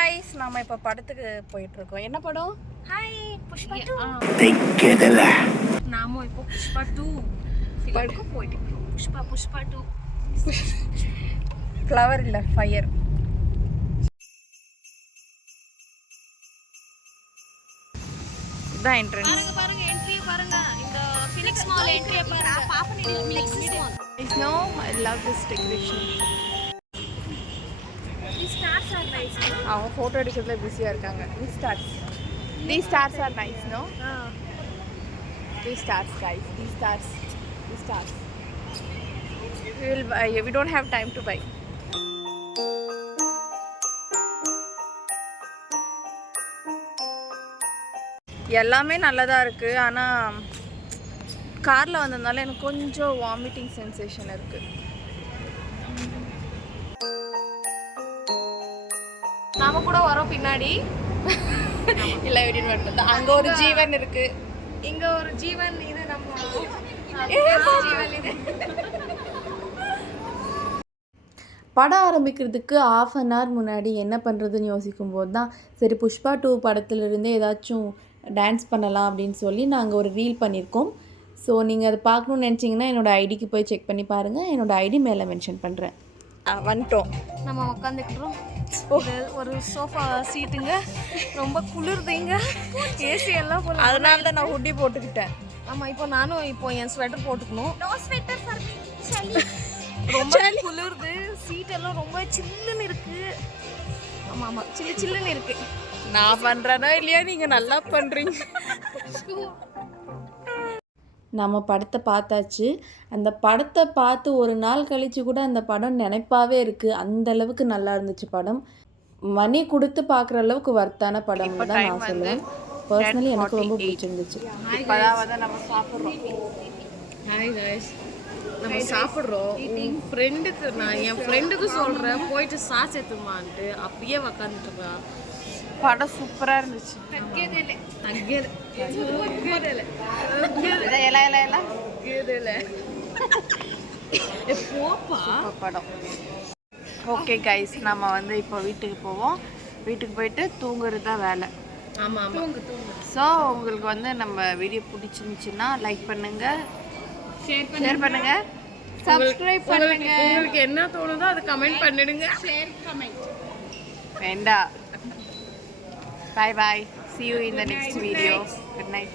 Guys நாம இப்ப படத்துக்கு போயிட்டு இருக்கோம். என்ன படம்? ஹாய் புஷ்பா 2. தெக்கதல நாம இப்போ புஷ்பா 2 படத்துக்கு போயிட்டு இருக்கோம். புஷ்பா 2 ஃப்ளவர் இல்ல ஃபயர். இதான் என்ட்ரன்ஸ். பாருங்க என்ட்ரி பாருங்க. இந்த ஃபினிக்ஸ் மால் என்ட்ரி பாருங்க. பாப்பனேடி Phoenix mall. I know I love this decoration. These stars are nice. அவங்க போட்டோ எடுக்கிறதுல பிஸியா இருக்காங்க. These stars are nice, no? These stars, guys. These stars. We don't have time to buy. எல்லாமே நல்லதா இருக்கு. ஆனா கார்ல வந்ததுனால எனக்கு கொஞ்சம் வாமிட்டிங் சென்சேஷன் இருக்கு. நாம கூட வரோம் பின்னாடி. இல்ல வெடின் மட்டும். அங்க ஒரு ஜீவன் இருக்கு. இங்க ஒரு ஜீவன் இது நம்ம ஜீவன் இது. படம் ஆரம்பிக்கிறதுக்கு ½ அன் ஹவர் முன்னாடி என்ன பண்ணுறதுன்னு யோசிக்கும் போது தான் சரி புஷ்பா 2 படத்துலேருந்தே ஏதாச்சும் டான்ஸ் பண்ணலாம் அப்படின்னு சொல்லி நாங்கள் ஒரு ரீல் பண்ணியிருக்கோம். ஸோ நீங்கள் அதை பார்க்கணுன்னு நினச்சிங்கன்னா என்னோடய ஐடிக்கு போய் செக் பண்ணி பாருங்கள். என்னோடய ஐடி மேலே மென்ஷன் பண்ணுறேன். வந்துட்டோம். நம்ம உட்காந்துக்கிட்டோம். ஒரு சோஃபா சீட்டுங்க. ரொம்ப குளிர்துங்க. ஏசி எல்லாம் போல. அதனால தான் நான் ஹுட்டி போட்டுக்கிட்டேன். ஆமாம் இப்போ என் ஸ்வெட்டர் போட்டுக்கணும். No sweater for me. சளி ரொம்ப குளிர்து. சீட் எல்லாம் ரொம்ப சில்லுன்னு இருக்கு. ஆமாம் சில்லுன்னு இருக்கு. நான் பண்ணுறேனோ இல்லையா நீங்கள் நல்லா பண்ணுறீங்க. நம்ம படத்தை பார்த்தாச்சு. அந்த படத்தை பார்த்து ஒரு நாள் கழித்து கூட அந்த படம் நினைப்பாவே இருக்குது. அந்த அளவுக்கு நல்லா இருந்துச்சு படம். மணி கொடுத்து பார்க்குற அளவுக்கு வர்த்தான படம் தான் நான் சொல்லுவேன். பர்சனலி எனக்கு ரொம்ப பிடிச்சிருந்துச்சு. இப்போதான் நம்ம சாப்பிட்றோம். ஹாய் கைஸ், நம்ம சாப்பிட்றோம். என் ஃப்ரெண்டுக்கு சொல்கிறேன் போயிட்டு சாஸ் எடுத்துமான்ட்டு அப்படியே உக்காந்துட்டு படம் சூப்பராக இருந்துச்சு. படம் ஓகே கைஸ், நம்ம இப்போ வீட்டுக்கு போவோம். வீட்டுக்கு போயிட்டு தூங்குறது தான் வேலை. ஆமாம் ஸோ உங்களுக்கு நம்ம வீடியோ பிடிச்சிருந்துச்சுன்னா லைக் பண்ணுங்க, ஷேர் பண்ணுங்க, சப்ஸ்கிரைப் பண்ணுங்க. உங்களுக்கு என்ன தோணுதோ அதை கமெண்ட் பண்ணிடுங்க. வேண்டாம். Bye bye. See you in the next video. Good night.